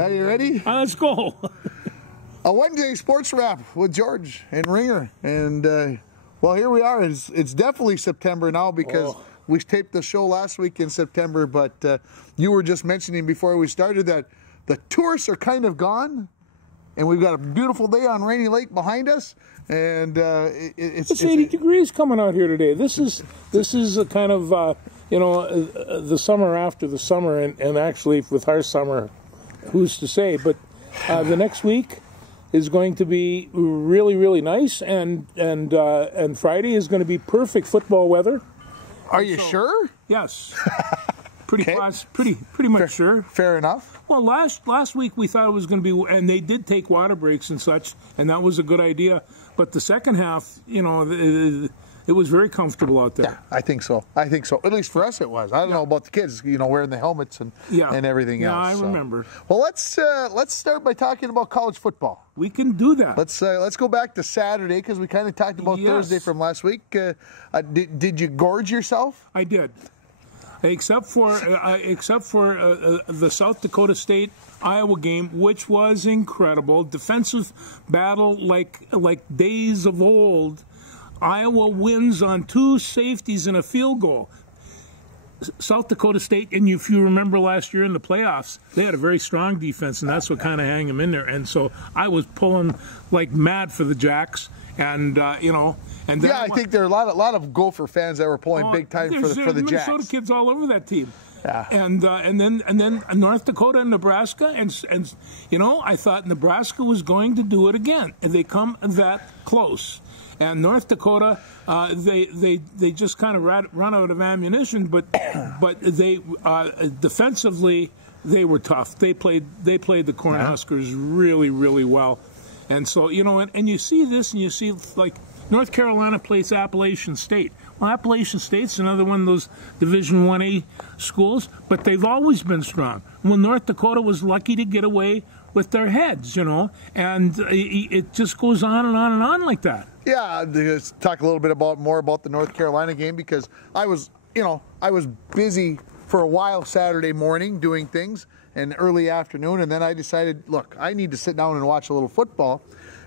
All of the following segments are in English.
Are you ready? Let's go. A Wednesday sports wrap with George and Ringer. And, well, here we are. It's definitely September now because we taped the show last week in September. But you were just mentioning before we started that the tourists are kind of gone. And we've got a beautiful day on Rainy Lake behind us. And it's 80 degrees coming out here today. This is a kind of, the summer after the summer. And actually, with our summer, who's to say? But the next week is going to be really, really nice, and Friday is going to be perfect football weather. Are you sure? Yes. Pretty much sure. Fair enough. Well, last week we thought it was going to be, and they did take water breaks and such, and that was a good idea. But the second half, it was very comfortable out there. Yeah, I think so. At least for us, it was. I don't know about the kids, wearing the helmets and everything else. Yeah, I remember. Well, let's start by talking about college football. We can do that. Let's go back to Saturday because we kind of talked about Thursday from last week. Did you gorge yourself? I did. Except for the South Dakota State Iowa game, which was incredible. Defensive battle like days of old. Iowa wins on 2 safeties and a field goal. South Dakota State, and if you remember last year in the playoffs, they had a very strong defense, and that's what kind of hang them in there. And so I was pulling like mad for the Jacks, and and then I think there are a lot of Gopher fans that were pulling big time for the Jacks. Minnesota kids all over that team. Yeah. And then North Dakota and Nebraska, and I thought Nebraska was going to do it again, and they come that close. And North Dakota, they just kind of run out of ammunition, but they defensively they were tough. They played the Cornhuskers really, really well, and so and you see this, and you see like North Carolina plays Appalachian State. Well, Appalachian State's another one of those Division 1A schools, but they've always been strong. Well, North Dakota was lucky to get away with their heads, and it just goes on and on and on like that. Yeah, let's talk a little bit more about the North Carolina game because I was busy for a while Saturday morning doing things and early afternoon, and then I decided, look, I need to sit down and watch a little football.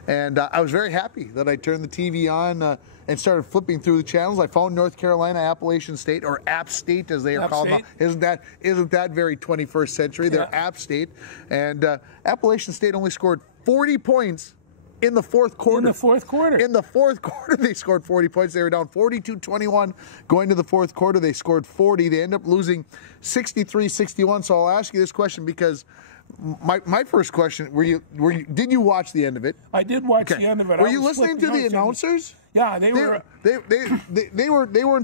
And I was very happy that I turned the TV on and started flipping through the channels. I found North Carolina Appalachian State, or App State as they are called now. Isn't that very 21st century? They're App State. And Appalachian State only scored 40 points in the fourth quarter. In the fourth quarter, they scored 40 points. They were down 42-21 going to the fourth quarter. They scored 40. They end up losing 63-61. So I'll ask you this question because my first question, did you watch the end of it? I did watch the end of it. Were you listening to the announcers? Yeah, they weren't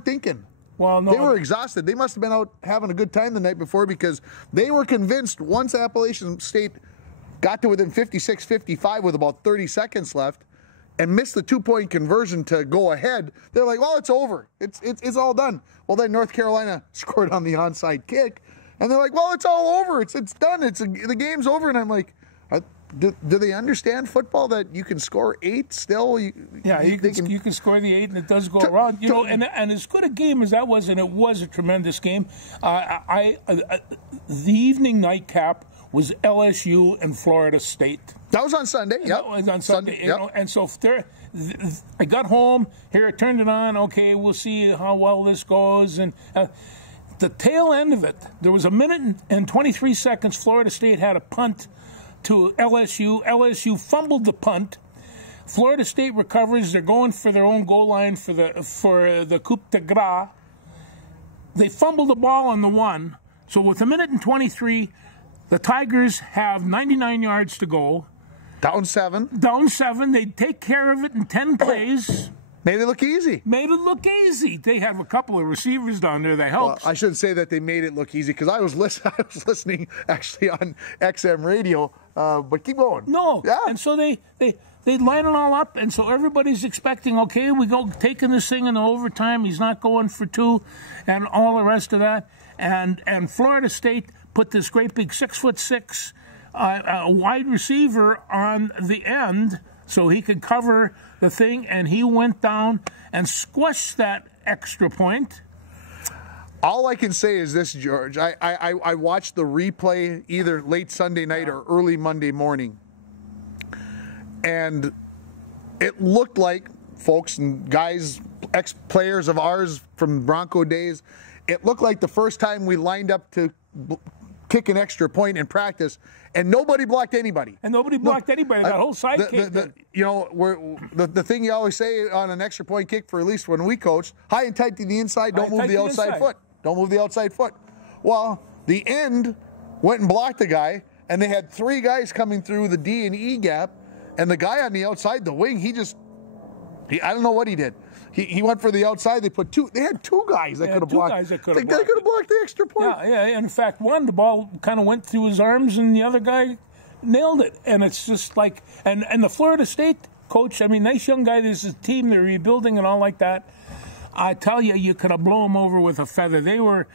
thinking. Well, no. They were exhausted. They must have been out having a good time the night before because they were convinced once Appalachian State got to within 56-55 with about 30 seconds left and missed the 2-point conversion to go ahead, they're like, well, it's over. It's all done. Well, then North Carolina scored on the onside kick. And they're like, well, it's all over. It's done. The game's over. And I'm like, do they understand football that you can score 8 still? You can score the 8 and it does go around. And as good a game as that was, and it was a tremendous game, the evening nightcap was LSU and Florida State. That was on Sunday. Yep. It was on Sunday. And so I got home, I turned it on. Okay, we'll see how well this goes. And the tail end of it, there was 1 minute and 23 seconds. Florida State had a punt to LSU. LSU fumbled the punt. Florida State recovers. They're going for their own goal line for the coup de grace. They fumble the ball on the 1. So with 1 minute and 23, the Tigers have 99 yards to go. Down 7. They take care of it in 10 plays. Made it look easy. They have a couple of receivers down there that helps. Well, I shouldn't say that they made it look easy because I was listening actually on XM radio, but keep going. No. Yeah. And so they line it all up, and so everybody's expecting, okay, we go taking this thing in the overtime. He's not going for 2 and all the rest of that. And Florida State put this great big 6'6" wide receiver on the end so he could cover the thing, and he went down and squished that extra point. All I can say is this, George. I watched the replay either late Sunday night or early Monday morning. And it looked like, folks and guys, ex-players of ours from Bronco days, it looked like the first time we lined up to kick an extra point in practice, and nobody blocked anybody. And nobody blocked anybody. That whole side kick. You know, the thing you always say on an extra point kick, for at least when we coached, high and tight to the inside, don't move the outside foot. Don't move the outside foot. Well, the end went and blocked the guy, and they had 3 guys coming through the D and E gap, and the guy on the outside, the wing, I don't know what he did. He went for the outside. They had 2 guys that could have blocked. They could have blocked the extra point. Yeah. In fact, the ball kind of went through his arms, and the other guy nailed it. And it's just like, and the Florida State coach, I mean, nice young guy. There's a team they're rebuilding and all like that. I tell you could have blown them over with a feather. They were.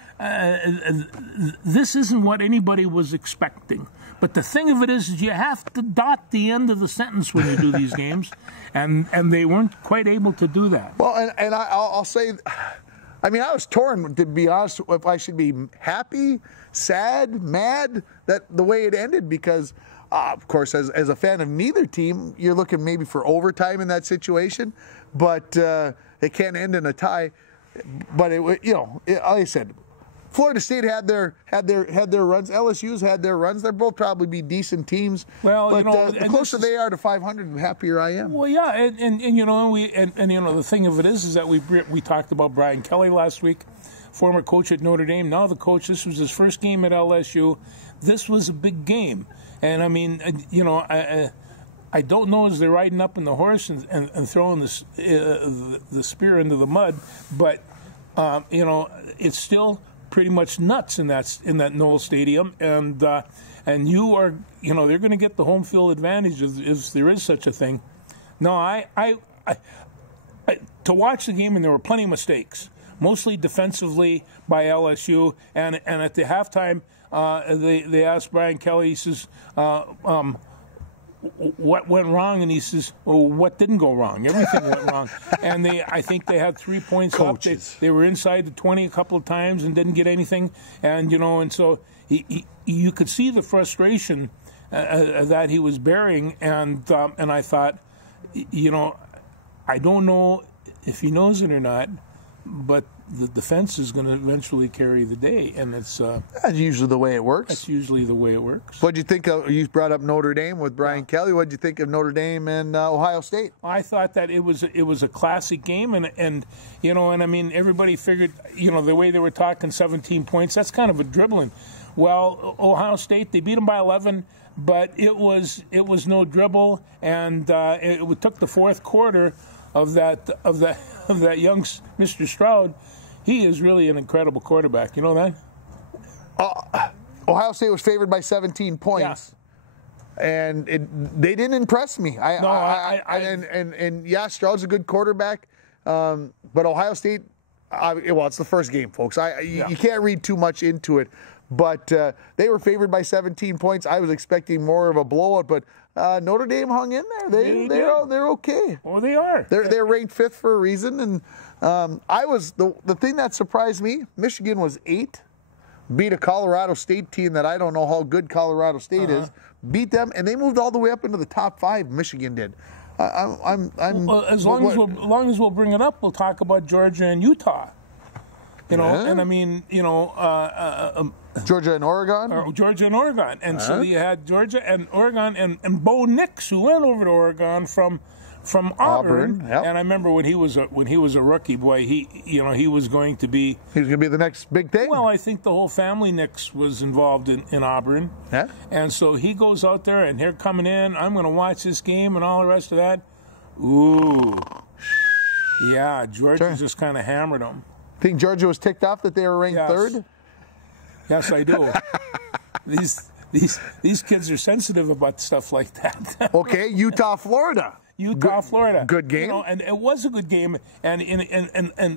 This isn't what anybody was expecting. But the thing of it is you have to dot the end of the sentence when you do these games, and they weren't quite able to do that. Well, and I'll say, I mean, I was torn, to be honest, if I should be happy, sad, mad that the way it ended, because, of course, as a fan of neither team, you're looking maybe for overtime in that situation, but it can't end in a tie. But like I said, Florida State had their runs. LSU's had their runs. They'll both probably be decent teams. Well, but the closer they are to 500, the happier I am. Well, yeah, and the thing of it is that we talked about Brian Kelly last week, former coach at Notre Dame. Now the coach. This was his first game at LSU. This was a big game, and I mean, I don't know as they're riding up in the horse and throwing the spear into the mud, but it's still pretty much nuts in that Knoll Stadium, and you are, they're going to get the home field advantage if there is such a thing. No, I to watch the game, and there were plenty of mistakes, mostly defensively by LSU, and at the halftime, they asked Brian Kelly, he says, what went wrong? And he says, well, what didn't go wrong? Everything went wrong. And I think they had 3 points Coaches. up. They were inside the 20 a couple of times and didn't get anything. And, and so you could see the frustration that he was bearing. And I thought, I don't know if he knows it or not, but the defense is going to eventually carry the day, and that's usually the way it works. That's usually the way it works. What did you think of? You brought up Notre Dame with Brian Kelly. What did you think of Notre Dame and Ohio State? I thought that it was a classic game, and I mean, everybody figured, the way they were talking 17 points, that's kind of a dribbling. Well, Ohio State, they beat them by 11, but it was no dribble, and it took the fourth quarter of that young Mr. Stroud. He is really an incredible quarterback. You know that? Ohio State was favored by 17 points, and they didn't impress me. Stroud's a good quarterback, but Ohio State. It's the first game, folks. You can't read too much into it, but they were favored by 17 points. I was expecting more of a blowout, but Notre Dame hung in there. They're okay. Oh, they are. They're ranked 5th for a reason, and the thing that surprised me. Michigan was 8, beat a Colorado State team that I don't know how good Colorado State is. Beat them, and they moved all the way up into the top 5. Michigan did. As long as we'll bring it up, we'll talk about Georgia and Utah. And I mean, Georgia and Oregon? Georgia and Oregon. And so you had Georgia and Oregon and Bo Nix, who went over to Oregon from Auburn. Yep. And I remember when he was a rookie, boy, he was going to be the next big thing. Well, I think the whole family Nix was involved in Auburn. Yeah. And so he goes out there, and they're coming in. I'm going to watch this game and all the rest of that. Ooh. Yeah, Georgia just kind of hammered them. Think Georgia was ticked off that they were ranked 3rd? Yes, I do. These kids are sensitive about stuff like that. Okay, Utah, Florida. Florida. Good game. And it was a good game. And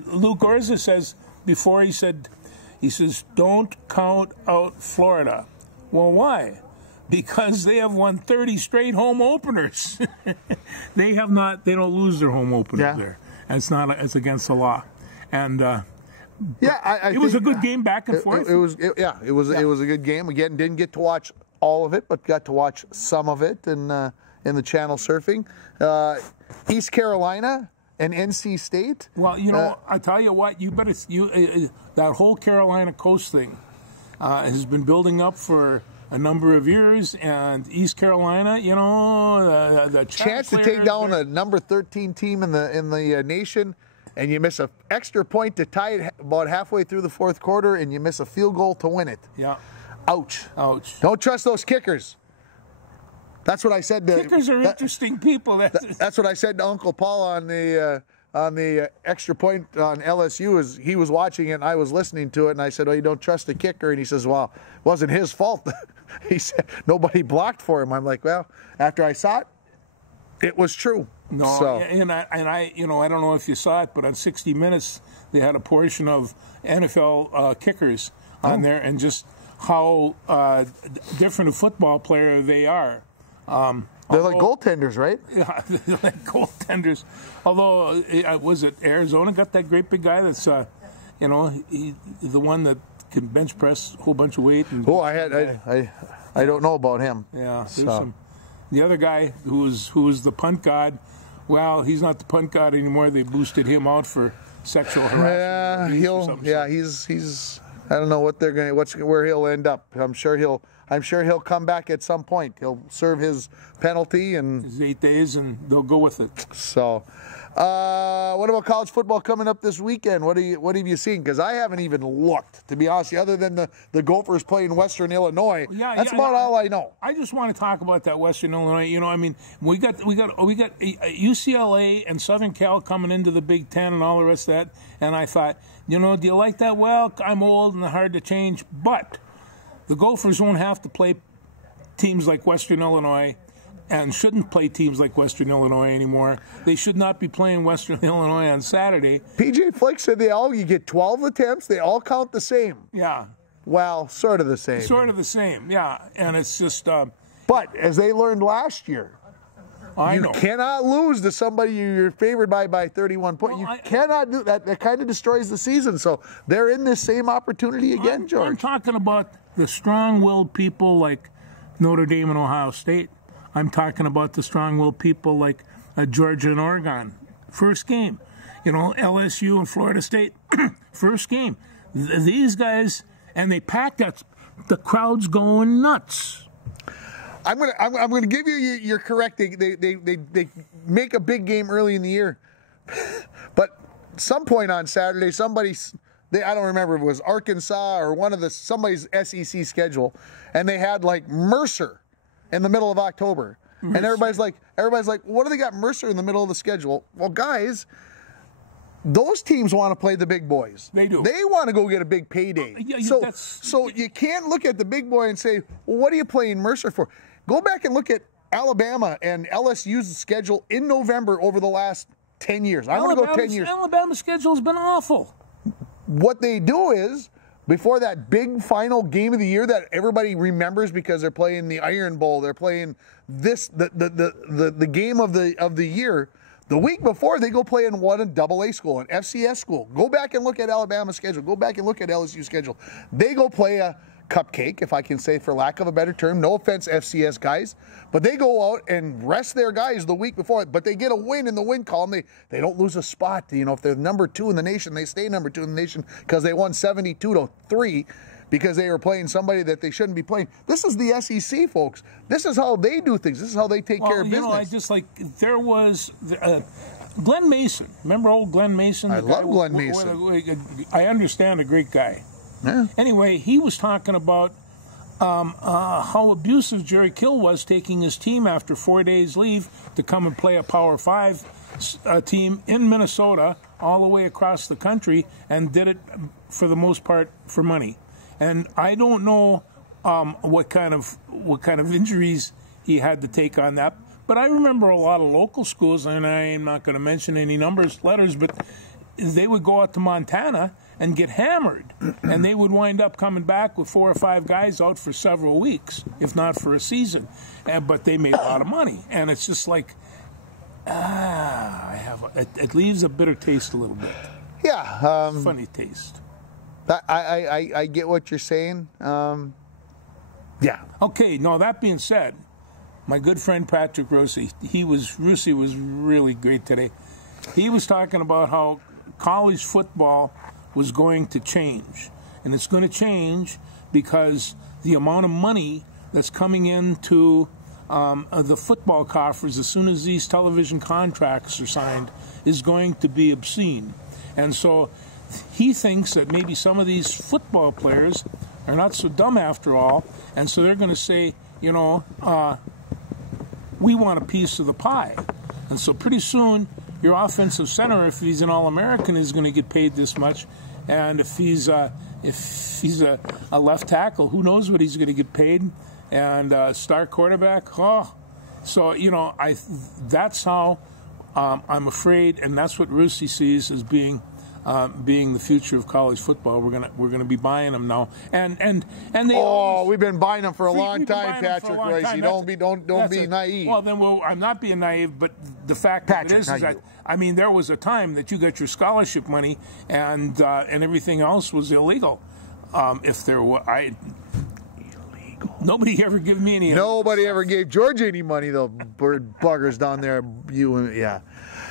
Luke Orza says before, he says, don't count out Florida. Well, why? Because they have won 30 straight home openers. They don't lose their home openers there. It's against the law. And Yeah, I It was a think good game back and forth. It was a good game. Again, didn't get to watch all of it, but got to watch some of it in the channel surfing. East Carolina and NC State. Well, I tell you what, you better that whole Carolina Coast thing has been building up for a number of years, and East Carolina, the chance to take down a number 13 team in the nation, and you miss an extra point to tie it about halfway through the fourth quarter, and you miss a field goal to win it. Yeah. Ouch. Ouch. Don't trust those kickers. That's what I said. Kickers are interesting people. That's what I said to Uncle Paul on the extra point on LSU. As he was watching it, and I was listening to it, and I said, "Oh, you don't trust the kicker?" And he says, "Well, it wasn't his fault." He said nobody blocked for him. I'm like, well, after I saw it, it was true. No, and I don't know if you saw it, but on 60 Minutes they had a portion of NFL kickers on there, and just how different a football player they are. They're like goaltenders, right? Yeah, they're like goaltenders. Although, was it Arizona got that great big guy that's, the one that can bench press a whole bunch of weight? And I don't know about him. Yeah, the other guy who was the punt god. Well, he's not the punt god anymore. They boosted him out for sexual harassment. Yeah, he's. I don't know what where he'll end up. I'm sure he'll come back at some point. He'll serve his penalty and his 8 days, and they'll go with it. So, what about college football coming up this weekend? What have you seen? Because I haven't even looked, to be honest. Other than the Gophers playing Western Illinois, that's about all I know. I just want to talk about that Western Illinois. We got UCLA and Southern Cal coming into the Big Ten and all the rest of that. And I thought, do you like that? Well, I'm old and hard to change, but the Gophers won't have to play teams like Western Illinois and shouldn't play teams like Western Illinois anymore. They should not be playing Western Illinois on Saturday. PJ Flick said you get 12 attempts, they all count the same. Yeah. Well, sort of the same. Sort of the same, yeah. And it's just... but as they learned last year, you cannot lose to somebody you're favored by 31 points. Well, you cannot do that. That kind of destroys the season. So they're in this same opportunity again, George. I'm talking about the strong-willed people like Notre Dame and Ohio State. I'm talking about the strong-willed people like Georgia and Oregon. First game. LSU and Florida State. First game. These guys, and they pack that. The crowd's going nuts. I'm gonna give you. You're correct. They make a big game early in the year, but some point on Saturday, I don't remember if it was Arkansas or somebody's SEC schedule, and they had like Mercer in the middle of October, and everybody's like, what do they got Mercer in the middle of the schedule? Well, guys, those teams want to play the big boys. They do. They want to go get a big payday. So you can't look at the big boy and say, well, what are you playing Mercer for? Go back and look at Alabama and LSU's schedule in November over the last 10 years. I want to go 10 years. Alabama's schedule has been awful. What they do is, before that big final game of the year that everybody remembers because they're playing the Iron Bowl, they're playing the game of the year. The week before, they go play in a AA school, an FCS school. Go back and look at Alabama's schedule. Go back and look at LSU's schedule. They go play a cupcake, if I can say, for lack of a better term. No offense, FCS guys. But they go out and rest their guys the week before. But they get a win in the win column. They don't lose a spot. If they're number 2 in the nation, they stay number 2 in the nation because they won 72-3 because they were playing somebody that they shouldn't be playing. This is the SEC, folks. This is how they do things. This is how they take care of business. There was Glenn Mason. Remember old Glenn Mason? I love Glenn Mason. I understand, a great guy. Yeah. Anyway, he was talking about how abusive Jerry Kill was, taking his team after 4 days leave to come and play a Power 5 team in Minnesota all the way across the country, and did it for the most part for money. And I don't know what kind of injuries he had to take on that, but I remember a lot of local schools, and I am not going to mention any letters, but they would go out to Montana and get hammered, and they would wind up coming back with 4 or 5 guys out for several weeks, if not for a season. But they made a lot of money, and it's just like, it leaves a bitter taste a little bit. Yeah. Funny taste. I get what you're saying. Yeah. Okay, now that being said, my good friend Patrick Rossi, Rossi was really great today. He was talking about how college football was going to change. And it's going to change because the amount of money that's coming into the football coffers as soon as these television contracts are signed is going to be obscene. And so he thinks that maybe some of these football players are not so dumb after all, and so they're going to say, we want a piece of the pie. And so pretty soon, your offensive center, if he's an All-American, is going to get paid this much, and if he's a left tackle, who knows what he's going to get paid, and star quarterback, so that's how I'm afraid, and that's what Rossi sees as being the future of college football. We're gonna be buying them now, and they. We've been buying them for a long time, Patrick Rossi. Don't be naive. Well, then, I'm not being naive, but the fact of it is that there was a time that you got your scholarship money, and everything else was illegal. If there were, nobody ever gave me any. Nobody ever gave Georgia any money, though. Buggers down there,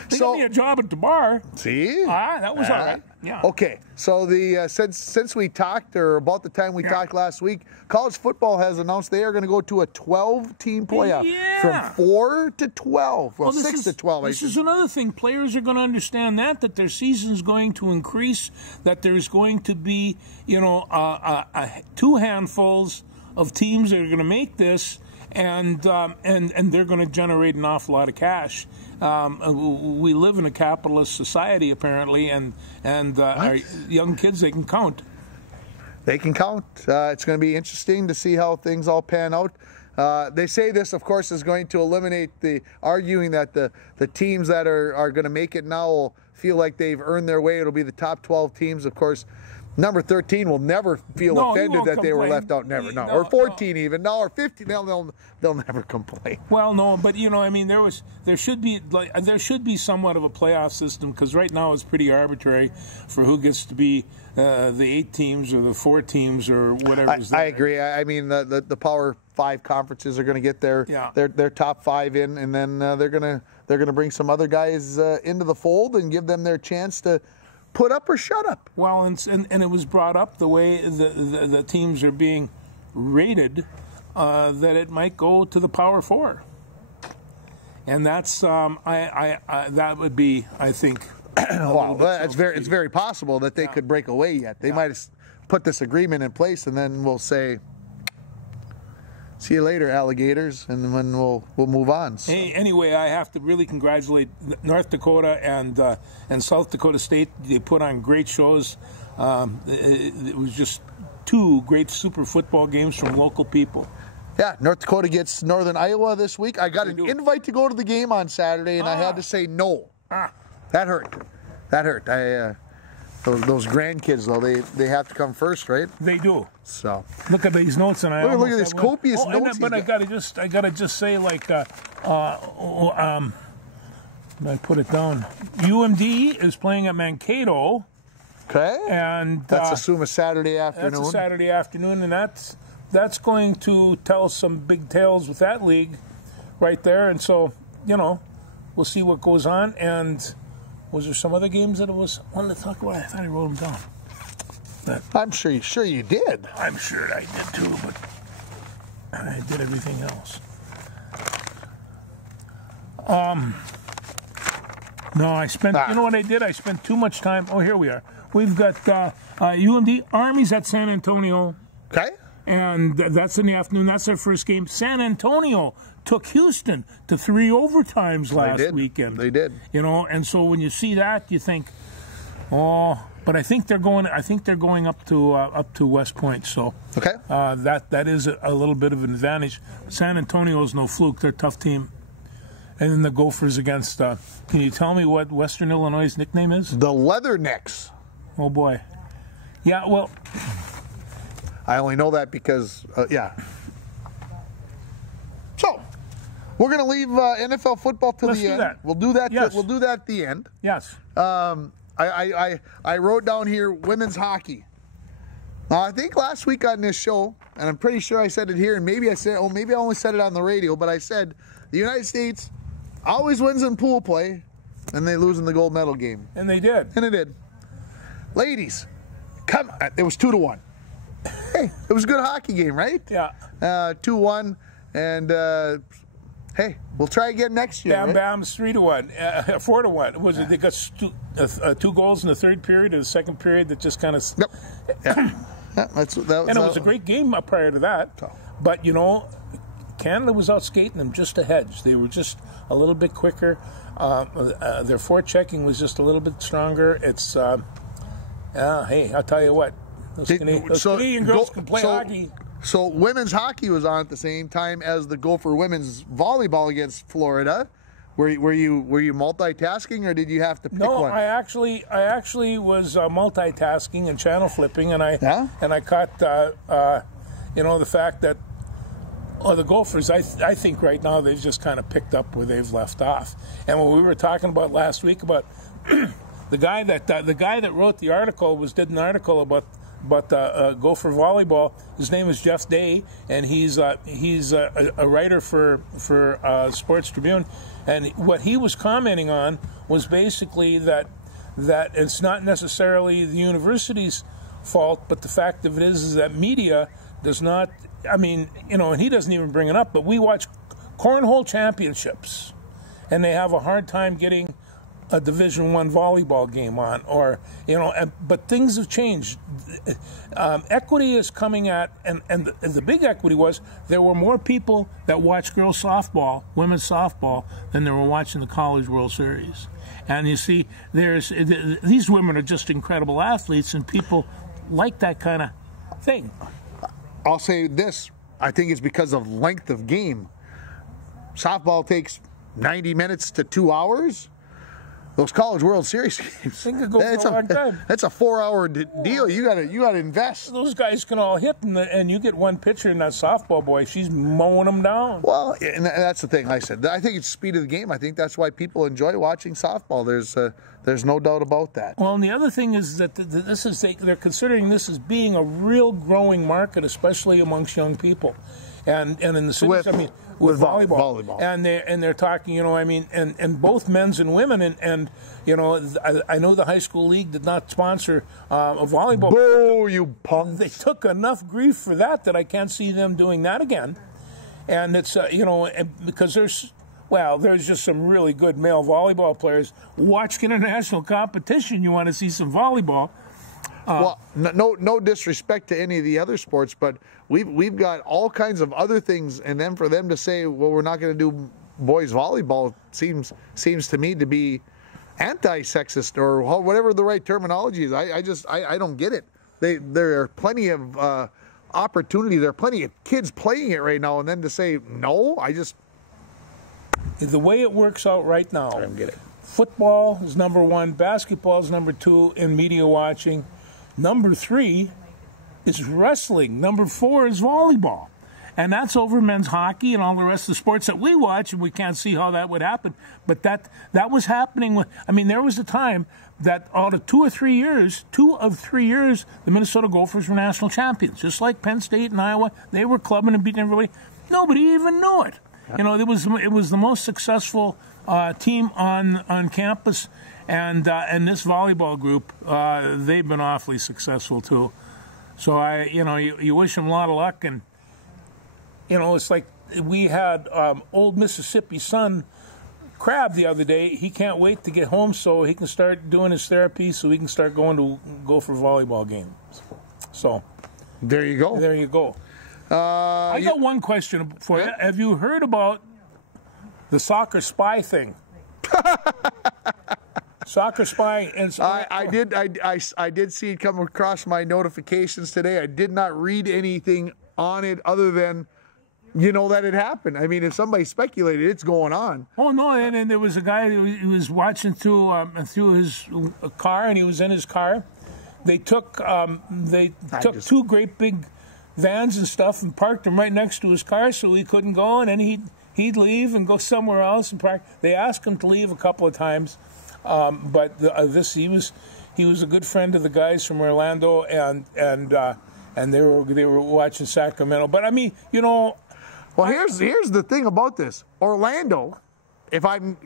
They got me a job at the bar. See? That was all right. Yeah. Okay. So since we talked, or about the time we talked last week, college football has announced they are going to go to a 12-team playoff from 4 to 12. Well, 6 to 12. This is another thing. Players are going to understand that their season is going to increase. That there's going to be, 2 handfuls of teams that are going to make this, and they're going to generate an awful lot of cash. We live in a capitalist society, apparently, and our young kids, they can count. They can count. It's going to be interesting to see how things all pan out. They say this, of course, is going to eliminate arguing that the teams that are going to make it now will feel like they've earned their way. It'll be the top 12 teams, of course. Number 13 will never feel offended that they were left out. Never, no. Or 14 even. No, or 15. They'll never complain. Well, no, but there should be somewhat of a playoff system, because right now it's pretty arbitrary for who gets to be the 8 teams or the 4 teams or whatever. I agree. I mean, the Power 5 conferences are going to get their top 5 in, and then they're gonna bring some other guys into the fold and give them their chance to put up or shut up. Well, and it was brought up the way the teams are being rated, that it might go to the Power 4, and that's that would be, I think. Well, it's very possible that they could break away yet. They might have put this agreement in place, and then we'll say, "See you later, alligators," and then we'll move on. So. Hey, anyway, I have to really congratulate North Dakota and South Dakota State. They put on great shows. It was just 2 great super football games from local people. Yeah, North Dakota gets Northern Iowa this week. I got an invite to go to the game on Saturday, and I had to say no. That hurt. Those grandkids, though, they have to come first, right? They do. So look at these notes, and look at this copious notes. But I gotta just say, like, I put it down. UMD is playing at Mankato. Okay. And that's assume a Saturday afternoon. That's a Saturday afternoon, and that's going to tell some big tales with that league, right there. And so we'll see what goes on. And was there some other games that I wanted to talk about? I thought I wrote them down. I'm sure you did. I'm sure I did too, but I did everything else. No, I spent. You know what I did? I spent too much time. Oh, here we are. We've got UMD Army's at San Antonio. Okay. And that's in the afternoon. That's their first game. San Antonio took Houston to 3 overtimes last weekend. They did. And so when you see that, you think, oh. But I think they're going up to West Point. So okay. That is a little bit of an advantage. San Antonio's no fluke. They're a tough team. And then the Gophers against. Can you tell me what Western Illinois' nickname is? The Leathernecks. Oh boy. Yeah. Well. I only know that because So, we're going to leave NFL football till the end. That. We'll do that. Yes. We'll do that at the end. Yes. I wrote down here women's hockey. I think last week on this show, and I'm pretty sure I said it here, and maybe I only said it on the radio, but I said the United States always wins in pool play, and they lose in the gold medal game. And they did. And it did. Ladies, come on. It was 2-1. Hey, it was a good hockey game, right? Yeah. 2-1, and hey, we'll try again next year. Bam right? Bam's 3-1, 4-1. Was it? They got two goals in the third period, or the second period that just kind of. Yep. Yeah. And it was a greate game prior to that. But you know, Canada was out skating them just a hedge. They were just a little bit quicker. Their forechecking was just a little bit stronger. It's hey, I'll tell you what. Those Canadian girls can play hockey. So women's hockey was on at the same time as the Gopher women's volleyball against Florida. Were you multitasking, or did you have to pick one? No, I actually was multitasking and channel flipping, and I caught the fact that the Gophers. I think right now they've just kind of picked up where they've left off. And when we were talking about last week about the guy that wrote the article did an article about Gopher volleyball. His name is Jeff Day, and he's a writer for Sports Tribune. And what he was commenting on was basically that it's not necessarily the university's fault, but the fact of it is that media does not. I mean, and he doesn't even bring it up. But we watch cornhole championships, and they have a hard time getting a Division I volleyball game on, but things have changed. Equity is coming at, and the big equity was there were more people that watched girls softball, women's softball, than there were watching the College World Series. And you see, these women are just incredible athletes, and people like that kind of thing. I'll say this: I think it's because of length of game. Softball takes 90 minutes to 2 hours. Those College World Series games, that's a 4-hour deal. You gotta invest. Those guys can all hit, and you get one pitcher in that softball boy. She's mowing them down. Well, and that's the thing I said. I think it's speed of the game. I think that's why people enjoy watching softball. There's no doubt about that. Well, and the other thing is that they're considering this as being a real growing market, especially amongst young people, and in the cities. With volleyball. And they're talking, and both men's and women, and I know the high school league did not sponsor a volleyball. Boo, you punks! They took enough grief for that I can't see them doing that again. And it's because there's just some really good male volleyball players. Watch international competition. You want to see some volleyball. Well, no disrespect to any of the other sports, but we've got all kinds of other things, and then for them to say, well, we're not going to do boys volleyball seems to me to be anti-sexist or whatever the right terminology is. I don't get it. There are plenty of opportunity. There are plenty of kids playing it right now, and then to say no, the way it works out right now. I don't get it. Football is number 1. Basketball is number 2 in media watching. Number 3 is wrestling. Number 4 is volleyball. And that's over men's hockey and all the rest of the sports that we watch, and we can't see how that would happen. But that was happening. There was a time that out of 2 of 3 years, the Minnesota Gophers were national champions. Just like Penn State and Iowa, they were clubbing and beating everybody. Nobody even knew it. It was the most successful team on campus. And this volleyball group, they've been awfully successful too. So you wish them a lot of luck. And it's like we had old Mississippi Sun Crab the other day. He can't wait to get home so he can start doing his therapy, so he can start going to go for volleyball games. So there you go. There you go. I got one question for you. Have you heard about the soccer spy thing? Soccer spy and I did see it come across my notifications today. I did not read anything on it other than that it happened. If somebody speculated, it's going on. Oh no! And there was a guy who was watching through his car, and he was in his car. They took 2 great big vans and stuff and parked them right next to his car, so he couldn't go, and then he'd leave and go somewhere else and park. They asked him to leave a couple of times. But he was a good friend of the guys from Orlando, and and they were watching Sacramento. But I mean, you know, well, here's the thing about this. Orlando, if I'm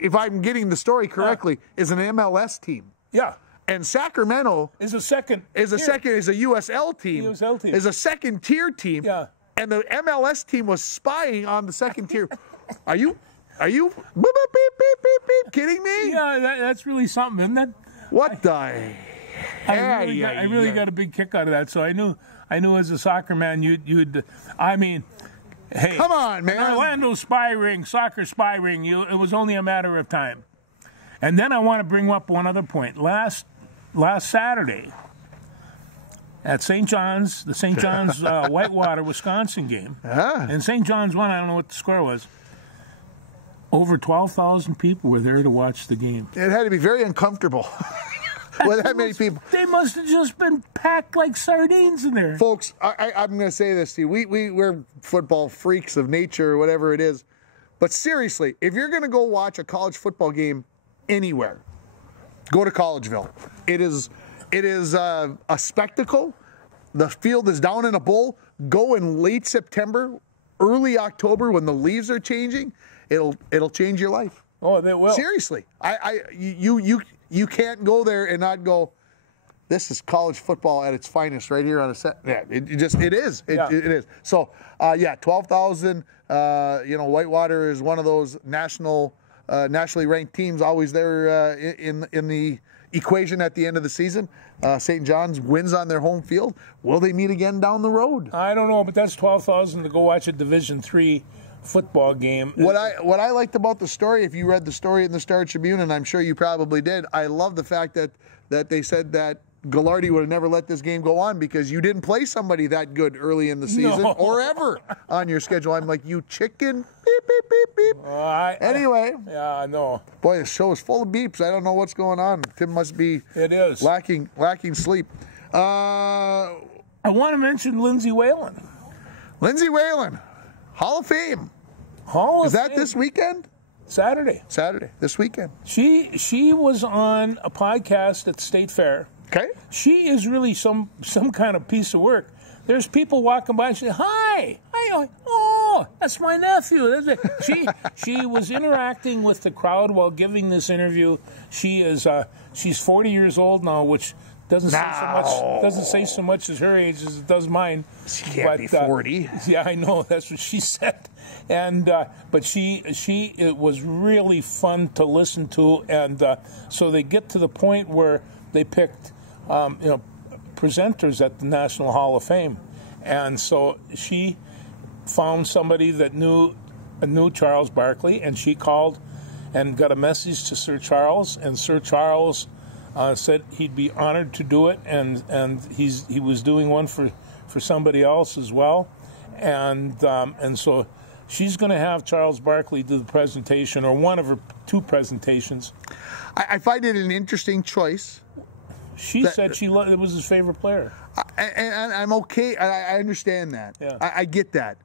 getting the story correctly, is an MLS team. Yeah. And Sacramento is a USL team. Is a second tier team. Yeah. And the MLS team was spying on the second tier. Are you beep, beep, beep, beep, kidding me? Yeah, that's really something, isn't it? What the? I really got a big kick out of that. So I knew as a soccer man you'd. I mean, hey, come on, man! An Orlando spy ring, soccer spy ring. It was only a matter of time. And then I want to bring up one other point. Last Saturday at St. John's, the St. John's Whitewater, Wisconsin game, and St. John's won. I don't know what the score was. Over 12,000 people were there to watch the game. It had to be very uncomfortable with that many people. They must have just been packed like sardines in there. Folks, I'm going to say this to you. We're football freaks of nature or whatever it is. But seriously, if you're going to go watch a college football game anywhere, go to Collegeville. It is a spectacle. The field is down in a bowl. Go in late September, early October when the leaves are changing. It'll change your life. Oh, they will. Seriously, you can't go there and not go, this is college football at its finest right here on a set. Yeah, it is. It is. So 12,000. Whitewater is one of those nationally ranked teams, always there in the equation at the end of the season. St. John's wins on their home field. Will they meet again down the road? I don't know, but that's 12,000 to go watch a Division III football game. What I liked about the story, if you read the story in the Star Tribune, and I'm sure you probably did, I love the fact that they said that Ghilardi would have never let this game go on because you didn't play somebody that good early in the season or ever on your schedule. I'm like, you chicken, beep, beep, beep, beep. Anyway. Yeah, I know. Boy, the show is full of beeps. I don't know what's going on. Tim must be lacking sleep. I want to mention Lindsay Whalen. Lindsay Whalen, Hall of Fame. Is that this weekend? Saturday, this weekend. She was on a podcast at State Fair. Okay. She is really some kind of piece of work. There's people walking by and say, "Hi, oh, that's my nephew." She was interacting with the crowd while giving this interview. She's 40 years old now, which doesn't say so much as her age as it does mine. She can't be 40. Yeah, I know. That's what she said. And but it was really fun to listen to, and so they get to the point where they picked presenters at the National Hall of Fame, and so she found somebody that knew Charles Barkley, and she called and got a message to Sir Charles, and Sir Charles said he'd be honored to do it, and he was doing one for somebody else as well, and so she's going to have Charles Barkley do the presentation, or one of her two presentations. I find it an interesting choice. She said it was his favorite player. And I'm okay. I understand that. Yeah. I get that.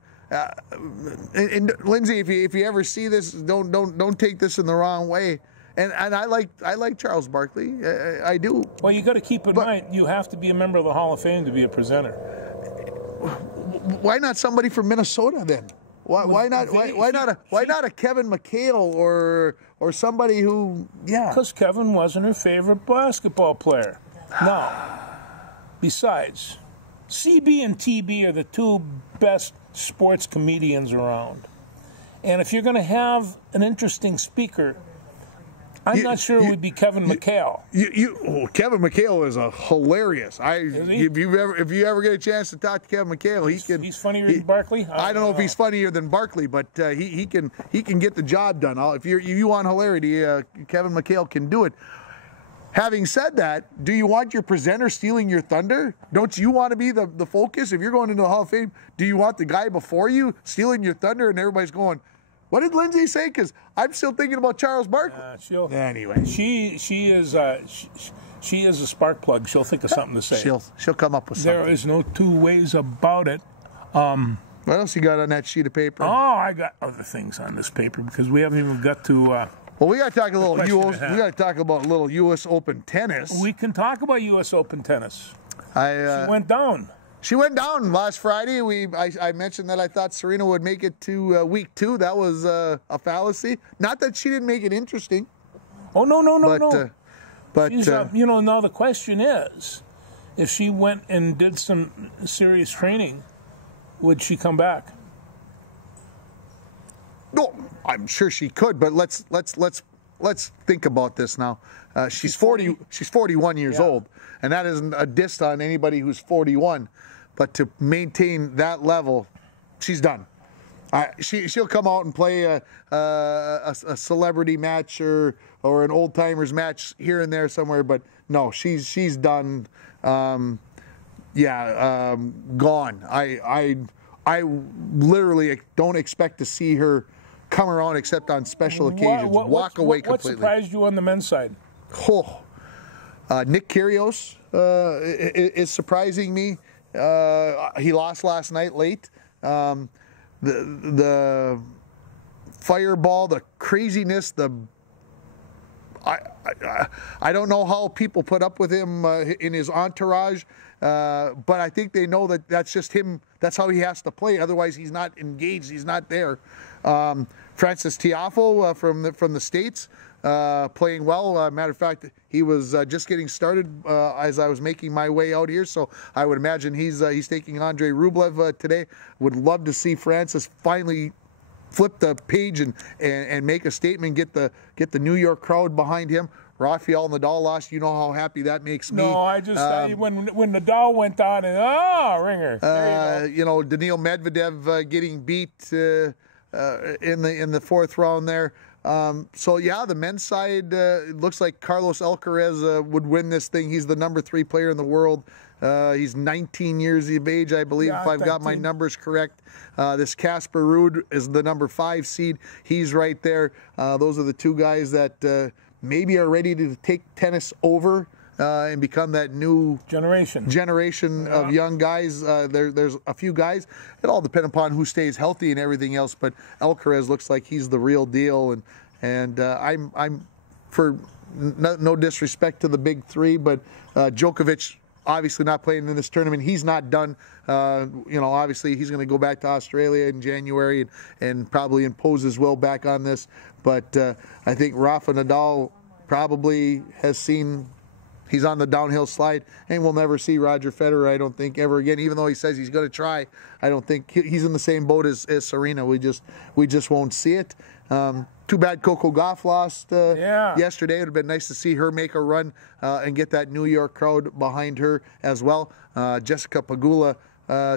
And Lindsay, if you ever see this, don't take this in the wrong way. And I like Charles Barkley. I do. Well, you got to keep in mind you have to be a member of the Hall of Fame to be a presenter. Why not somebody from Minnesota then? Why not a Kevin McHale or somebody who Because Kevin wasn't her favorite basketball player. Now, besides, CB and TB are the two best sports comedians around. And if you're going to have an interesting speaker, I'm not sure it would be Kevin McHale. Kevin McHale is hilarious. If you ever get a chance to talk to Kevin McHale, he's funnier than Barkley. I don't know if he's funnier than Barkley, but he can get the job done. If you want hilarity, Kevin McHale can do it. Having said that, do you want your presenter stealing your thunder? Don't you want to be the focus? If you're going into the Hall of Fame, do you want the guy before you stealing your thunder and everybody's going, what did Lindsay say? Because I'm still thinking about Charles Barkley. Anyway, she is a spark plug. She'll think of something to say. She'll come up with something. There is no two ways about it. What else you got on that sheet of paper? Oh, I got other things on this paper because we haven't even got to. Well, we got to talk a little U.S. We got to talk about a little U.S. Open tennis. We can talk about U.S. Open tennis. She went down. She went down last Friday. I mentioned that I thought Serena would make it to week 2. That was a fallacy. Not that she didn't make it interesting. Oh, no. But now the question is, if she went and did some serious training, would she come back? No, I'm sure she could. But let's think about this now. She's 40. She's 41 years old, and that isn't a diss on anybody who's 41. But to maintain that level, she's done. She'll come out and play a celebrity match or an old timers match here and there somewhere, but no, she's done. Gone. I literally don't expect to see her come around except on special occasions. Walk away completely. What surprised you on the men's side? Nick Kyrgios is surprising me. He lost last night late. The fireball, the craziness, I don't know how people put up with him in his entourage, but I think they know that that's just him. That's how he has to play. Otherwise, he's not engaged. He's not there. Francis Tiafoe from the States, playing well. Matter of fact, he was just getting started as I was making my way out here, so I would imagine he's taking Andrei Rublev today. Would love to see Francis finally flip the page and make a statement, get the New York crowd behind him. Rafael Nadal lost. You know how happy that makes me. No, I just when Nadal went down and ringer. Daniil Medvedev getting beat in the 4th round there. The men's side looks like Carlos Alcaraz would win this thing. He's the number 3 player in the world. He's 19 years of age, I believe, if I've got my numbers correct. This Casper Ruud is the number 5 seed. He's right there. Those are the 2 guys that maybe are ready to take tennis over and become that new generation of young guys. There's a few guys. It all depends upon who stays healthy and everything else. But Alcaraz looks like he's the real deal, and I'm for no disrespect to the big 3, but Djokovic obviously not playing in this tournament. He's not done. Obviously he's going to go back to Australia in January and probably impose his will back on this. But I think Rafa Nadal probably has seen he's on the downhill slide, and we'll never see Roger Federer, I don't think, ever again. Even though he says he's going to try, I don't think he's in the same boat as Serena. We just won't see it. Too bad Coco Gauff lost yesterday. It would have been nice to see her make a run and get that New York crowd behind her as well. Jessica Pegula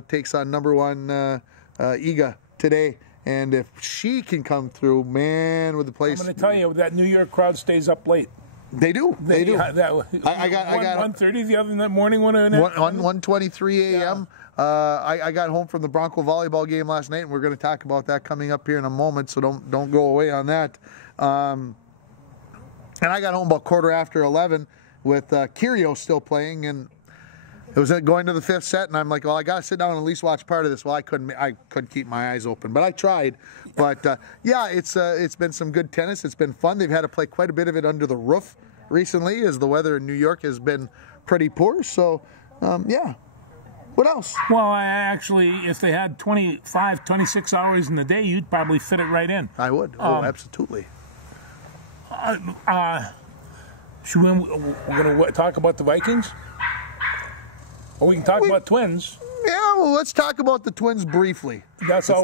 takes on number 1 Iga today. And if she can come through, man, with the place. I'm going to tell you, that New York crowd stays up late. They do. They do. I got 1:30 the other morning. 1:23 a.m. I got home from the Bronco volleyball game last night, and we're going to talk about that coming up here in a moment. So don't go away on that. And I got home about 11:15 with Kyrgios still playing, and it was going to the 5th set, and I'm like, well, I got to sit down and at least watch part of this. Well, I couldn't keep my eyes open, but I tried. But it's been some good tennis. It's been fun. They've had to play quite a bit of it under the roof recently, as the weather in New York has been pretty poor. So, What else? Well, actually, if they had 25, 26 hours in the day, you'd probably fit it right in. I would. Absolutely. We're going to talk about the Vikings? Or we can talk about Twins. Yeah, well, let's talk about the Twins briefly. That's all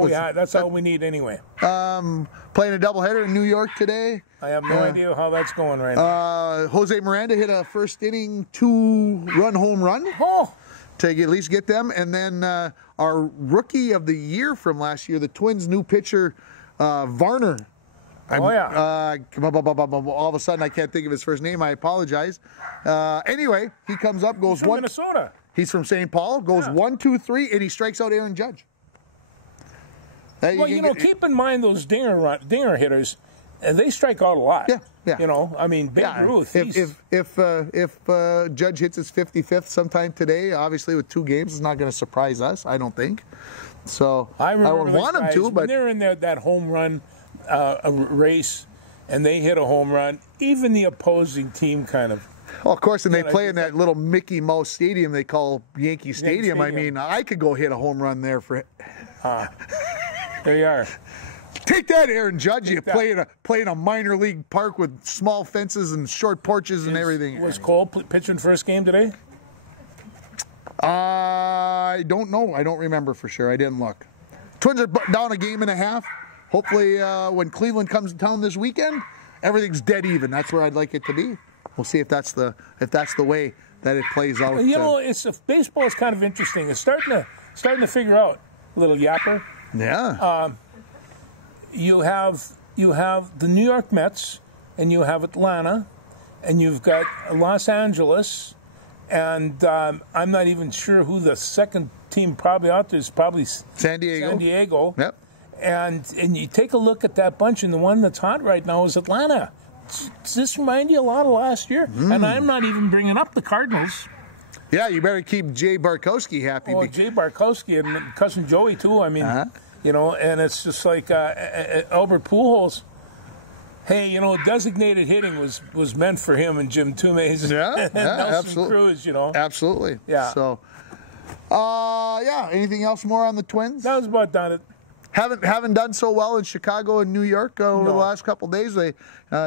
we need anyway. Playing a doubleheader in New York today. I have no idea how that's going right now. Jose Miranda hit a first inning 2-run home run to at least get them. And then our rookie of the year from last year, the Twins' new pitcher, Varner. All of a sudden, I can't think of his first name. I apologize. Anyway, he comes up, goes from Minnesota. He's from St. Paul. Goes 1, 2, 3, and he strikes out Aaron Judge. Well, keep in mind those dinger hitters. They strike out a lot. Yeah. Babe Ruth. If Judge hits his 55th sometime today, obviously with 2 games, it's not going to surprise us. I don't think. So I would want him to, but when they're in that home run race, and they hit a home run, even the opposing team kind of. Well, of course, and they play in that little Mickey Mouse stadium they call Yankee Stadium. I mean, I could go hit a home run there for it. There you are. Take that, Aaron Judge. You play in a minor league park with small fences and short porches and everything. Was Cole pitching first game today? I don't know. I don't remember for sure. I didn't look. Twins are down a game and a half. Hopefully, when Cleveland comes to town this weekend, everything's dead even. That's where I'd like it to be. We'll see if that's the way that it plays out. You know, baseball is kind of interesting. It's starting to figure out, little yapper. Yeah. You have the New York Mets, and you have Atlanta, and you've got Los Angeles, and I'm not even sure who the second team probably out there is. Probably San Diego. San Diego. Yep. And you take a look at that bunch, and the one that's hot right now is Atlanta. Does this remind you a lot of last year? And I'm not even bringing up the Cardinals. Yeah, you better keep Jay Barkowski happy. Oh, Jay Barkowski and cousin Joey too. I mean, you know, and it's just like Albert Pujols. Hey, you know, designated hitting was meant for him and Jim Tumes. Yeah, and Nelson absolutely. Cruz, you know. Absolutely. Yeah. So, yeah. Anything else more on the Twins? That was about done. Haven't done so well in Chicago and New York over the last couple of days. They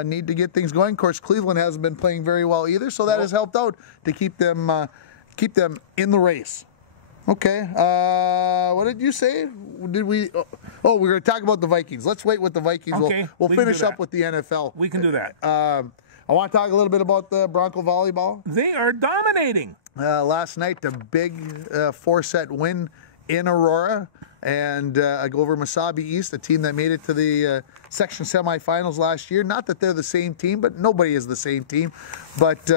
need to get things going. Of course, Cleveland hasn't been playing very well either, so that has helped out to keep them in the race. Okay. What did you say? Did we? Oh, we're going to talk about the Vikings. Let's wait with the Vikings. Okay, we'll finish up with the NFL. We can do that. I want to talk a little bit about the Bronco volleyball. They are dominating. Last night, the big 4-set win in Aurora. And over Mesabi East, a team that made it to the section semifinals last year. Not that they're the same team, but nobody is the same team. But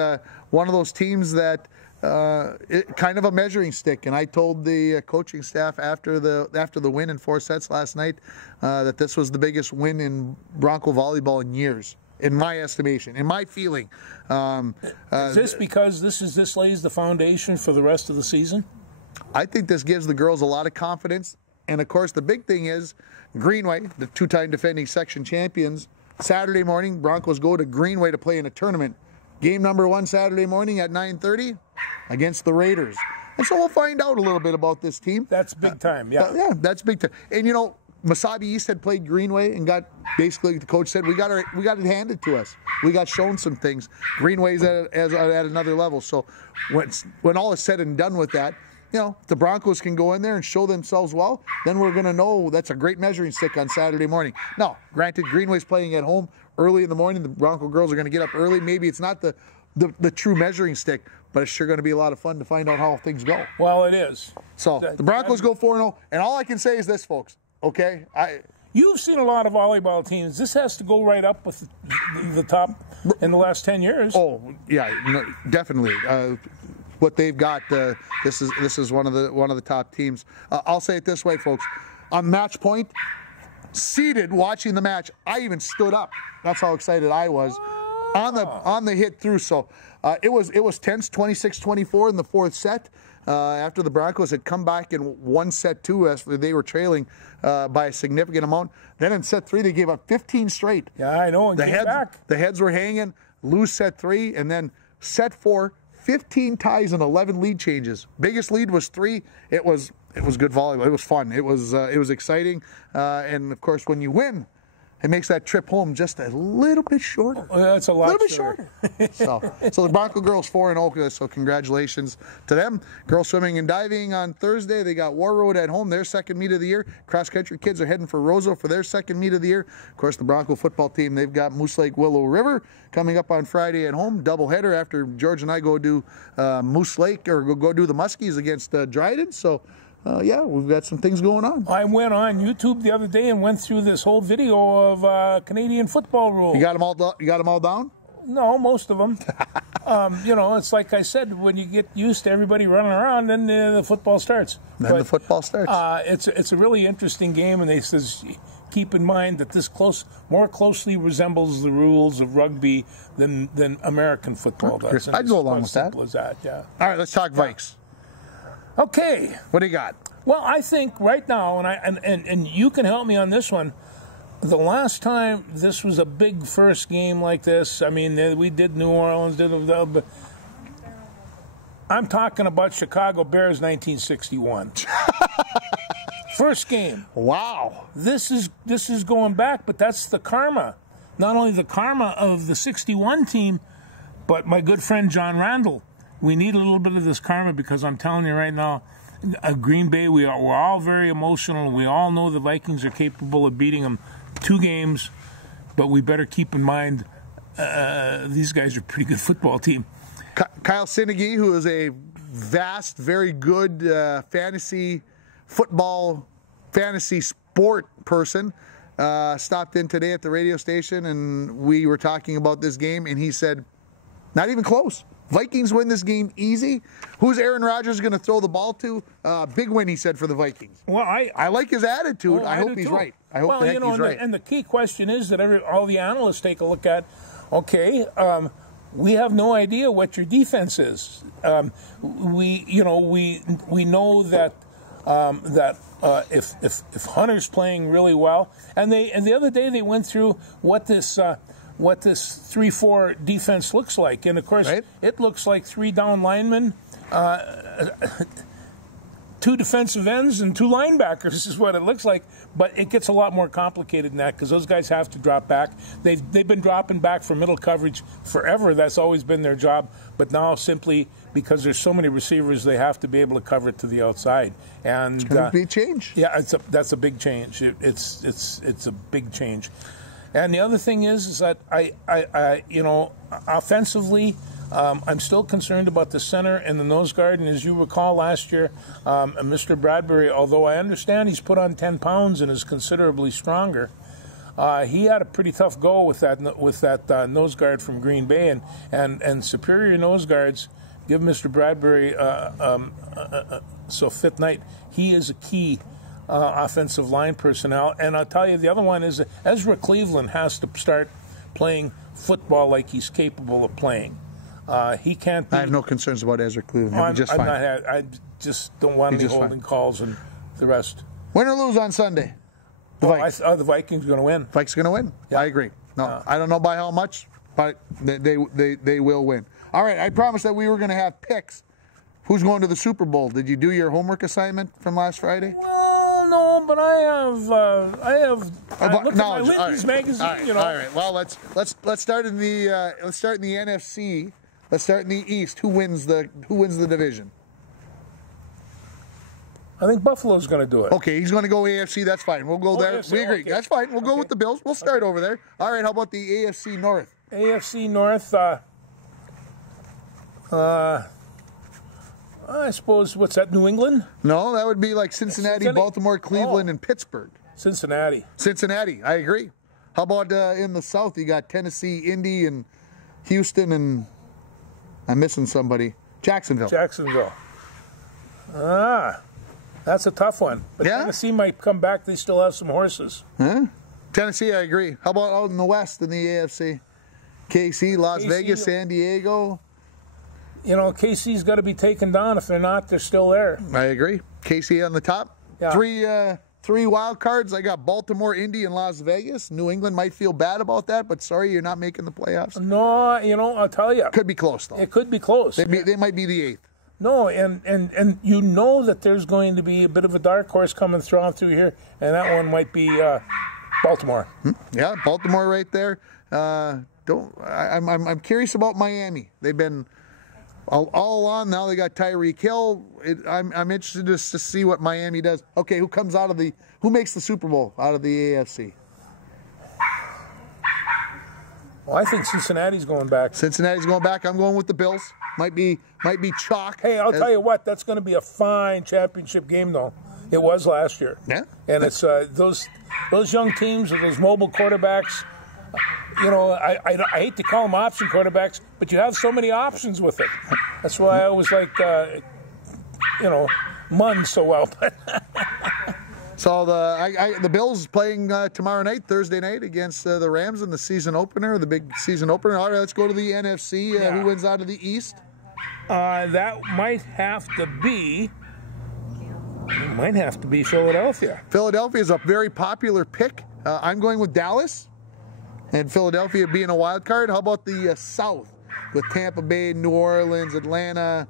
one of those teams that kind of a measuring stick. And I told the coaching staff after the win in 4 sets last night that this was the biggest win in Bronco volleyball in years, in my estimation, in my feeling. Is this because this lays the foundation for the rest of the season? I think this gives the girls a lot of confidence. And, of course, the big thing is Greenway, the 2-time defending section champions, Saturday morning, Broncos go to Greenway to play in a tournament. Game number 1 Saturday morning at 9:30 against the Raiders. And so we'll find out a little bit about this team. That's big time, yeah. Yeah, that's big time. And, you know, Mesabi East had played Greenway and got, basically, the coach said, we got it handed to us. We got shown some things. Greenway's at another level. So when all is said and done with that, you know, if the Broncos can go in there and show themselves well, then we're going to know that's a great measuring stick on Saturday morning. Now, granted, Greenway's playing at home early in the morning. The Bronco girls are going to get up early. Maybe it's not the true measuring stick, but it's sure going to be a lot of fun to find out how things go. Well, it is. So the Broncos go 4-0, and all I can say is this, folks, okay? You've seen a lot of volleyball teams. This has to go right up with the top in the last 10 years. Oh, yeah, definitely. What they've got, this is one of the top teams. I'll say it this way, folks. On match point, seated watching the match, I even stood up. That's how excited I was on the hit through. So it was tense, 26-24 in the 4th set. After the Broncos had come back in 1 set 2 after they were trailing by a significant amount. Then in set 3 they gave up 15 straight. Yeah, I know. The heads were hanging. Lose set 3, and then set 4. 15 ties and 11 lead changes. Biggest lead was 3. It was good volleyball. It was fun. It was exciting. And of course, when you win, it makes that trip home just a little bit shorter. That's a lot. A little bit shorter. So the Bronco girls 4-0. So congratulations to them. Girls swimming and diving on Thursday. They got War Road at home, their second meet of the year. Cross country kids are heading for Roseau for their second meet of the year. Of course, the Bronco football team, they've got Moose Lake Willow River coming up on Friday at home. Doubleheader after George and I go do Moose Lake, or go do the Muskies against Dryden. So. Yeah, we've got some things going on. I went on YouTube the other day and went through this whole video of Canadian football rules. You got them all down? No, most of them. You know, it's like I said, when you get used to everybody running around, then the football starts. The football starts. It's a really interesting game, and they says keep in mind that this more closely resembles the rules of rugby than American football does. I'd go along with that. Simple as that. Yeah. All right, let's talk Vikes. Okay. What do you got? Well, I think right now, and you can help me on this one. The last time this was a big first game like this, I mean, we did New Orleans, I'm talking about Chicago Bears 1961. First game. Wow. This is going back, but that's the karma. Not only the karma of the 61 team, but my good friend John Randall. We need a little bit of this karma because I'm telling you right now, Green Bay, we're all very emotional. We all know the Vikings are capable of beating them 2 games, but we better keep in mind these guys are a pretty good football team. Kyle Sinigi, who is a vast, very good fantasy sport person, stopped in today at the radio station, and we were talking about this game, and he said, not even close. Vikings win this game easy. Who's Aaron Rodgers going to throw the ball to? Big win, he said, for the Vikings. Well, I like his attitude. Well, I hope he's right. I hope he's right. And the key question is that all the analysts take a look at, okay, we have no idea what your defense is. We know that if Hunter's playing really well, and the other day they went through what this 3-4 defense looks like, and of course it looks like 3 down linemen, 2 defensive ends, and 2 linebackers is what it looks like. But it gets a lot more complicated than that because those guys have to drop back. They've been dropping back for middle coverage forever. That's always been their job. But now simply because there's so many receivers, they have to be able to cover it to the outside. And it's going to be a change. Yeah, that's a big change. It's a big change. And the other thing is that I offensively, I'm still concerned about the center and the nose guard. And as you recall last year, Mr. Bradbury, although I understand he's put on 10 pounds and is considerably stronger, he had a pretty tough go with that nose guard from Green Bay. And superior nose guards give Mr. Bradbury so Fifth Night. He is a key offensive line personnel. And I'll tell you, the other one is that Ezra Cleveland has to start playing football like he's capable of playing. He can't be, I have no concerns about Ezra Cleveland. He'll be just fine. I just don't want any holding calls and the rest. Win or lose on Sunday? The Vikings are going to win. Vikings are going to win? Yeah. I agree. No, I don't know by how much, but they will win. All right, I promised that we were going to have picks. Who's going to the Super Bowl? Did you do your homework assignment from last Friday? Well, no, but I looked at my Whitney's magazine. All right, you know. All right. Well, let's start in the NFC. Let's start in the East. Who wins the division? I think Buffalo's going to do it. Okay, he's going to go AFC. That's fine. We'll go there. AFC, we agree. okay. That's fine. We'll go with the Bills. We'll start over there. All right. How about the AFC North? AFC North. I suppose, what's that, New England? No, that would be like Cincinnati, Baltimore, Cleveland, and Pittsburgh. Cincinnati. I agree. How about in the South? You got Tennessee, Indy, and Houston, and I'm missing somebody. Jacksonville. That's a tough one. But Tennessee might come back. They still have some horses. Huh? Tennessee, I agree. How about out in the West in the AFC? KC, Las Vegas, San Diego. You know, KC's got to be taken down. If they're not, they're still there. I agree. KC on the top. Yeah. Three wild cards. I got Baltimore, Indy, and Las Vegas. New England might feel bad about that, but sorry, you're not making the playoffs. No, I'll tell you. Could be close, though. It could be close. They might be the 8th. No, and you know that there's going to be a bit of a dark horse coming through here, and that one might be Baltimore. Yeah, Baltimore right there. I'm curious about Miami. They've been all along. Now they got Tyreek Hill. I'm interested to see what Miami does. Okay, who makes the Super Bowl out of the AFC? Well, I think Cincinnati's going back. I'm going with the Bills. Might be chalk. Hey, I'll tell you what. That's going to be a fine championship game, though. It was last year. Yeah. And it's those young teams with those mobile quarterbacks. I hate to call them option quarterbacks, but you have so many options with it. That's why I always like, Munn so well. So the Bills playing tomorrow night, Thursday night, against the Rams in the season opener, the big season opener. All right, let's go to the NFC. Who wins out of the East? That might have to be Philadelphia. Philadelphia is a very popular pick. I'm going with Dallas, and Philadelphia being a wild card. How about the South with Tampa Bay, New Orleans, Atlanta,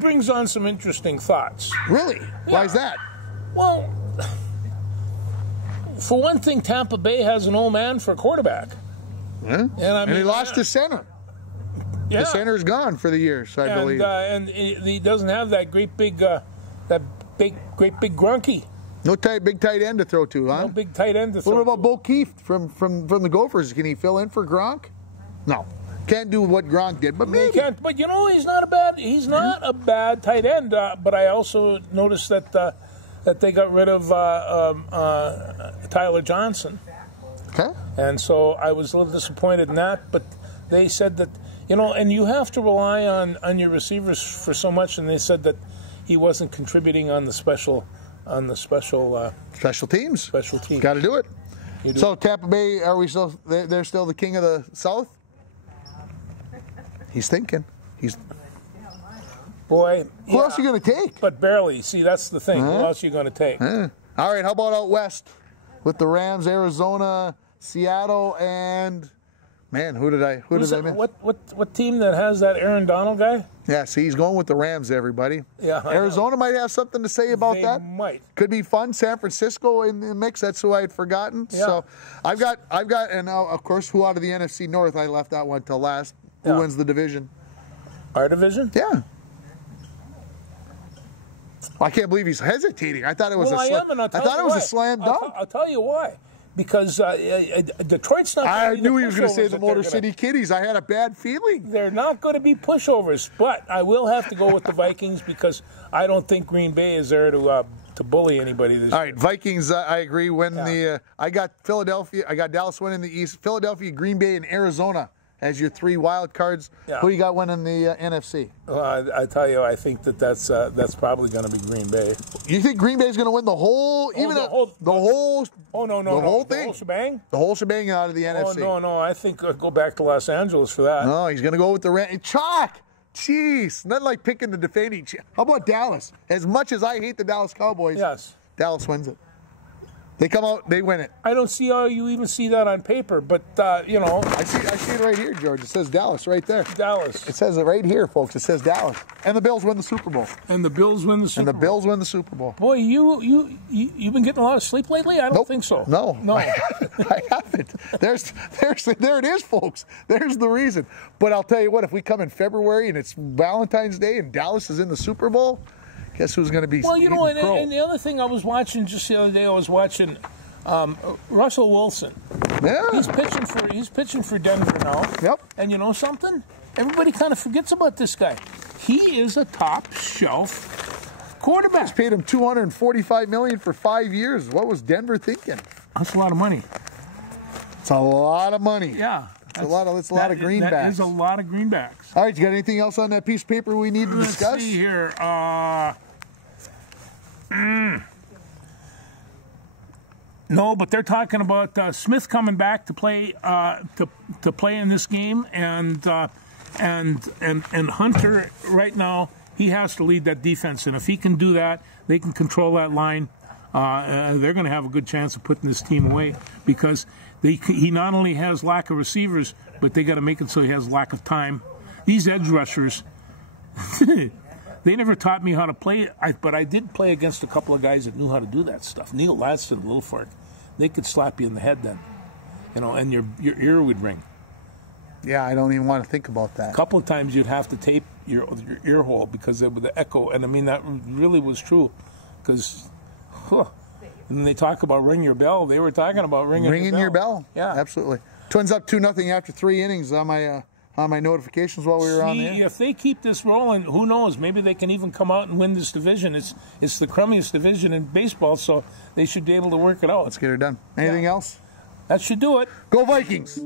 brings on some interesting thoughts. Really? Why is that? Well, for one thing, Tampa Bay has an old man for a quarterback. Huh? And he lost his center. Yeah. The center's gone for the years, I believe. And he doesn't have that great big Grunky. No big tight end to throw to, huh? No big tight end to throw. What about Bo Keefe from the Gophers? Can he fill in for Gronk? No, can't do what Gronk did, but maybe. He can't, but you know, he's not a bad tight end. But I also noticed that they got rid of Tyler Johnson. Okay. And so I was a little disappointed in that. But they said that, you know, and you have to rely on your receivers for so much. And they said that he wasn't contributing on the special teams. Special teams. Got to do it. So Tampa Bay, are we still? They're still the king of the South. He's thinking. Boy. Who else are you going to take? But barely. See, that's the thing. Who else are you going to take? All right. How about out west with the Rams, Arizona, Seattle, and who did I miss? What team that has that Aaron Donald guy? Yeah, see, he's going with the Rams, everybody. Yeah, Arizona might have something to say about that. They might. Could be fun. San Francisco in the mix. That's who I had forgotten. Yeah. So I've got, and of course, who out of the NFC North? I left that one till last. Who wins the division? Our division? Yeah. Well, I can't believe he's hesitating. I thought it was a slam dunk. I'll tell you why. Because Detroit's not. I knew he was going to say the Motor City Kitties. I had a bad feeling. They're not going to be pushovers, but I will have to go with the Vikings because I don't think Green Bay is there to bully anybody this year. All right, Vikings. I agree. I got Philadelphia. I got Dallas winning the East. Philadelphia, Green Bay, and Arizona as your three wild cards. Yeah. Who you got winning the NFC? I tell you, I think that's probably going to be Green Bay. You think Green Bay's going to win the whole, the whole thing? The whole shebang? The whole shebang out of the NFC. No. I think go back to Los Angeles for that. No, he's going to go with the chalk. Jeez, nothing like picking the defending. How about Dallas? As much as I hate the Dallas Cowboys, yes, Dallas wins it. They come out, they win it. I don't see how you even see that on paper, but you know. I see it right here, George. It says Dallas right there. Dallas. It says it right here, folks. It says Dallas, and the Bills win the Super Bowl. And the Bills win the Super Bowl. Bills win the Super Bowl. Boy, you've been getting a lot of sleep lately. I don't think so. No, I haven't. There it is, folks. There's the reason. But I'll tell you what, if we come in February and it's Valentine's Day and Dallas is in the Super Bowl, guess who's going to be? Well, you know, and the other thing I was watching just the other day, I was watching Russell Wilson. Yeah. He's pitching for Denver now. Yep. And you know something? Everybody kind of forgets about this guy. He is a top shelf quarterback. Just paid him $245 million for 5 years. What was Denver thinking? That's a lot of money. It's a lot of money. Yeah. It's a lot of greenbacks. That is a lot of greenbacks. All right, you got anything else on that piece of paper we need to discuss? Let's see here. No, but they're talking about Smith coming back to play to play in this game, and Hunter right now he has to lead that defense, and if he can do that, they can control that line. They're going to have a good chance of putting this team away because he not only has lack of receivers, but they got to make it so he has lack of time. These edge rushers, they never taught me how to play, but I did play against a couple of guys that knew how to do that stuff. Neil Ladson, Little Fork, they could slap you in the head then, you know, and your ear would ring. Yeah, I don't even want to think about that. A couple of times you'd have to tape your ear hole because of the echo, and I mean that really was true, because. And they talk about ring your bell. They were talking about ringing your bell. Yeah, absolutely. Twins up 2-0 after 3 innings on my notifications while we were on there. If they keep this rolling, who knows? Maybe they can even come out and win this division. It's the crummiest division in baseball, so they should be able to work it out. Let's get her done. Anything else? That should do it. Go Vikings!